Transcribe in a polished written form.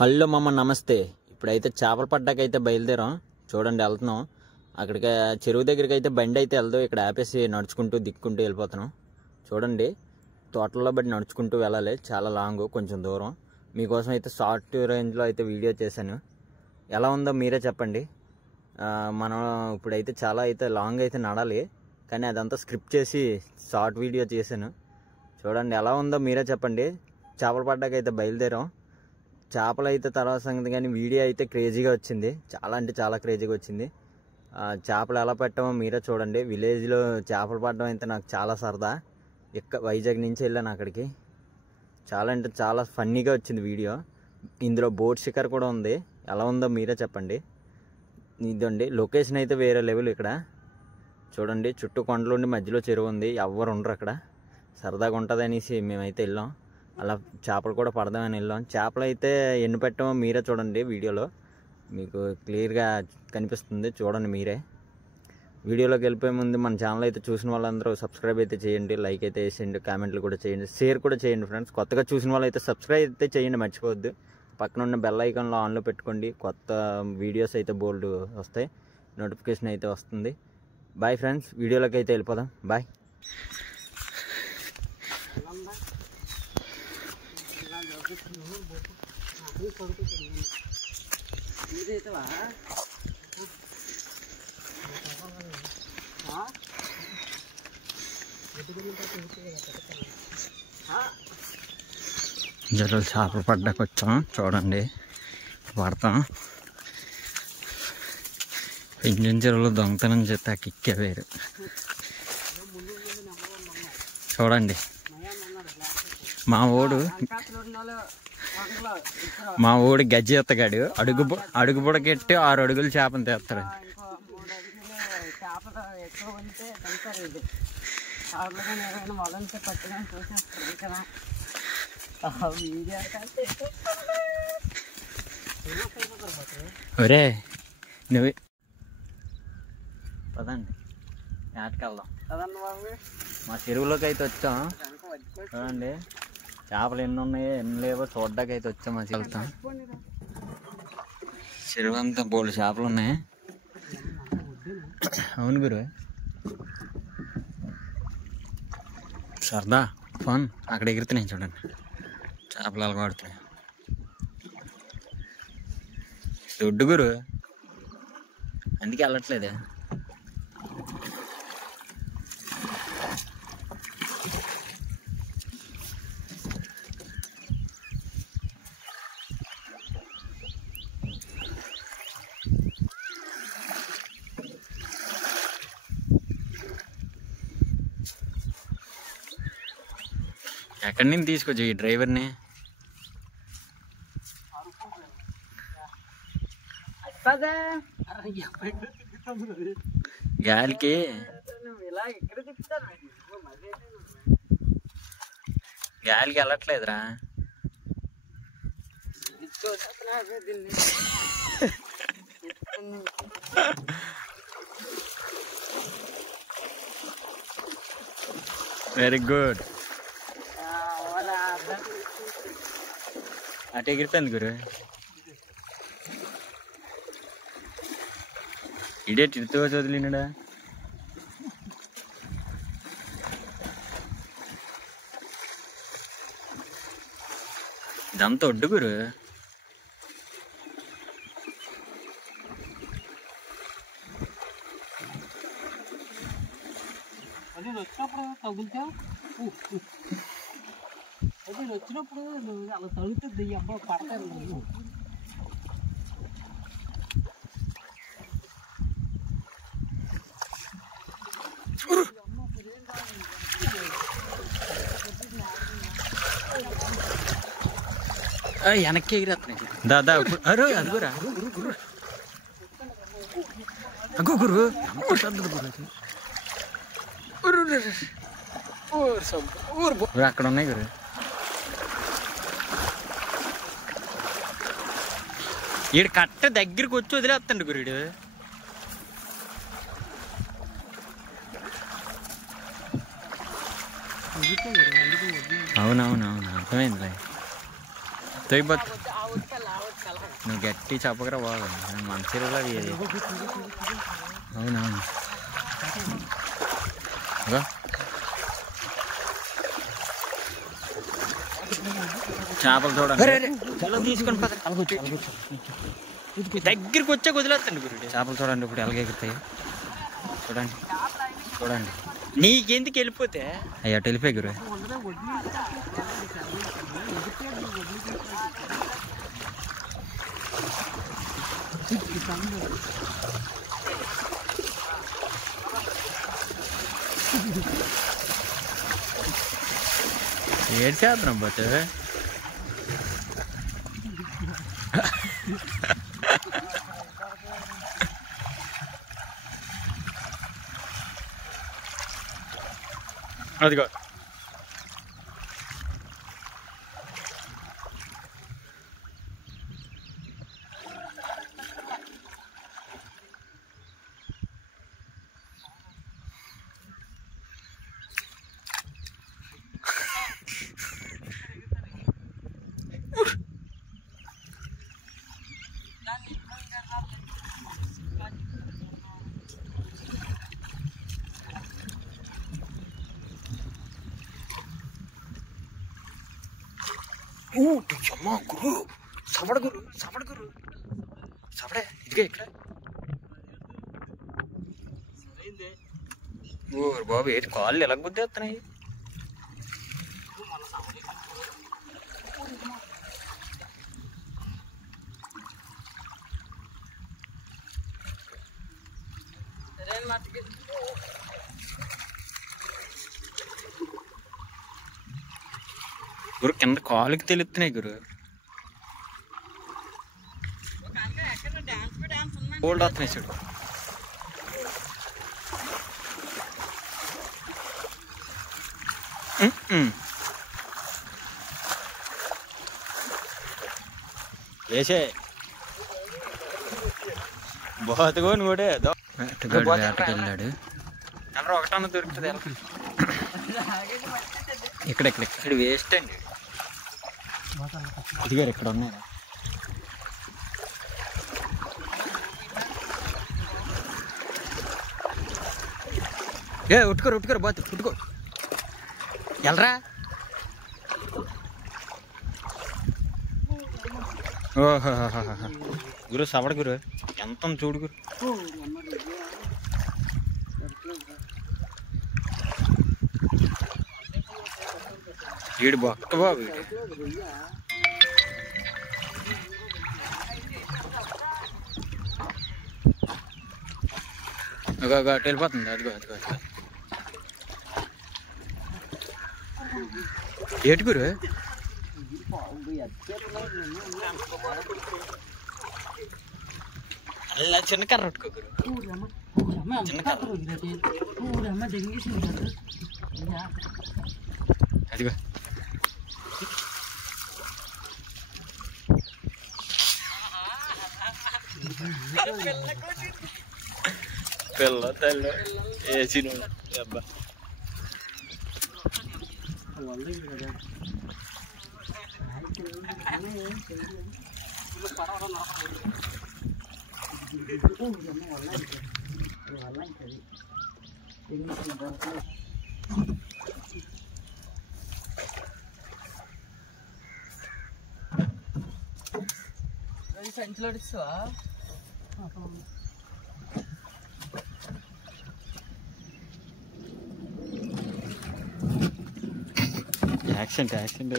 Hello మామ నమస్తే. ఇప్పుడైతే చేపల పడ్డాకైతే బయలుదేరాం. చూడండి వెళ్తున్నాం అక్కడికి, చెరువు దగ్గరికి అయితే బండి అయితే వెళ్దాం. ఇక్కడ ఆపేసి నడుచుకుంటూ దిక్కుంటూ వెళ్ళిపోతున్నాం. చూడండి తోటల్లో బట్టి నడుచుకుంటూ వెళ్ళాలి, చాలా లాంగ్, కొంచెం దూరం. మీకోసం అయితే షార్ట్ రేంజ్లో అయితే వీడియో చేశాను. ఎలా ఉందో మీరే చెప్పండి. మనం ఇప్పుడైతే చాలా అయితే లాంగ్ అయితే నడాలి, కానీ అదంతా స్క్రిప్ట్ చేసి షార్ట్ వీడియో చేశాను. చూడండి ఎలా ఉందో మీరే చెప్పండి. చేపలు పడ్డాకైతే బయలుదేరాం. చేపలు అయితే తర్వాత సంగతి, కానీ వీడియో అయితే క్రేజీగా వచ్చింది, చాలా అంటే చాలా క్రేజీగా వచ్చింది. చేపలు ఎలా పెట్టామో మీరే చూడండి. విలేజ్లో చేపలు పట్టడం అయితే నాకు చాలా సరదా. వైజాగ్ నుంచి వెళ్ళాను అక్కడికి. చాలా అంటే చాలా ఫన్నీగా వచ్చింది వీడియో. ఇందులో బోట్ షికార్ కూడా ఉంది. ఎలా ఉందో మీరే చెప్పండి. ఇదండి లొకేషన్ అయితే వేరే లెవెల్. ఇక్కడ చూడండి చుట్టూ కొండలు ఉండి మధ్యలో చెరువు ఉంది, ఎవ్వరు ఉండరు అక్కడ. సరదాగా ఉంటుంది అనేసి మేమైతే వెళ్ళాం. అలా చేపలు కూడా పడదామని వెళ్ళాం. చేపలు అయితే ఎన్ని పెట్టామో మీరే చూడండి, వీడియోలో మీకు క్లియర్గా కనిపిస్తుంది. చూడండి మీరే. వీడియోలోకి వెళ్ళిపోయే ముందు మన ఛానల్ అయితే చూసిన వాళ్ళందరూ సబ్స్క్రైబ్ అయితే చేయండి, లైక్ అయితే వేసేయండి, కామెంట్లు కూడా చేయండి, షేర్ కూడా చేయండి ఫ్రెండ్స్. కొత్తగా చూసిన వాళ్ళు అయితే సబ్స్క్రైబ్ అయితే చేయండి, మర్చిపోవద్దు. పక్కన ఉన్న బెల్ ఐకాన్లో ఆన్లో పెట్టుకోండి. కొత్త వీడియోస్ అయితే బోల్డ్ వస్తాయి, నోటిఫికేషన్ అయితే వస్తుంది. బాయ్ ఫ్రెండ్స్, వీడియోలోకి అయితే వెళ్ళిపోదాం. బాయ్. జరలు చేపలు పడ్డాక వచ్చాం. చూడండి పడతాం. పింజన్ చెరువులో దొంగతనం చేస్తే ఆ కిక్కే వేరు. చూడండి మా ఊడు గజ్జి ఎత్తగాడు, అడుగు బుడకెట్టి 6 అడుగులు చేపను తెస్తాడు. ఒరే నువ్వు పదండి ఆటకెళ్దాం. మా చెరువులోకి అయితే వచ్చాం. చూడండి చేపలు ఎన్ని ఉన్నాయో ఎన్ని లేవో చూడ్డానికి అయితే వచ్చాం. మా వెళ్తాం. చెరువు అంతా బోల్డ్ చేపలు ఉన్నాయి. అవును గురు, సరదా ఫన్. అక్కడ ఎగురుతున్నాయి చూడండి చేపలు, అలా పడుతున్నాయి. దొడ్డు గురు, అందుకే వెళ్ళట్లేదు. ఎక్కడి నుంచి తీసుకొచ్చు ఈ డ్రైవర్ని? గాలికి వెళ్ళట్లేదురా. Very good. అటు ఎగిరిపోయింది గురు. ఇడే తిడుతూ వదిలినాడా. ఇదంతా ఒడ్డు గురు. అది వచ్చినప్పుడు తగులుతా, అది వచ్చినప్పుడు అలా తగులుతుంది. అబ్బా పడతారు. వెనక్కి ఎగిరేస్తున్నాయి దాదా. అరే అదుగురా అగ్గు గురు, అక్కడ ఉన్నాయి గురు. ఈడు కట్ట దగ్గరికి వచ్చి వదిలేస్తాండి గురుడు. అవునవునవును అర్థమైంది. తెగిపోతుంది. నువ్వు గట్టి చెప్పకరా బాబు, మన చెరువులో అది అవునవును. చేపలు చూడండి, చాలా తీసుకొని దగ్గరికి వచ్చే వదిలేస్తాండి గురుడు. చేపలు చూడండి ఇప్పుడు ఎలాగ ఎగురుతాయి చూడండి చూడండి. నీకెందుకు వెళ్ళిపోతే అయ్యా వెళ్ళిపోయి గురు. ఏడు చేద్దాం పోతే అదిగో అమ్మా గురు, సవడ గురు, సవడ గురు, సవడే ఇదిగా ఇక్కడ. ఓ బాబు ఏంటి కాళ్ళు ఎలా గుద్దేస్తున్నాయి. గురు కింద కాలుకి తెలుస్తున్నాయి గురు. కోల్డ్ వస్తున్నాయి చూడు. వేసే బాతుకోని కూడా వేటకెళ్ళాడు. ఎవరో ఒకటన్నా దొరుకుతుంది ఇక్కడ ఇక్కడ ఇక్కడ వేస్ట్ అండి. ఇదిగారు ఇక్కడ ఉన్నాయా. ఏ ఉట్టుకోరు ఉట్టుకోరు బాతు ఉట్టుకో ఎల్రా. ఓహో గురు సవడ గురు ఎంత చూడు గురు. వీడు భక్త బాబు వీడు. అటు వెళ్ళిపోతుంది. అదిగో అదిగో అదిగో ఏటి గురు. అలా చిన్న కర్ర పట్టుకో గురు. చిన్న కర్ర అదిగో. పిల్ల తెల్ల వేసి అబ్బా సంచిలో ఇస్తావా. Accident accident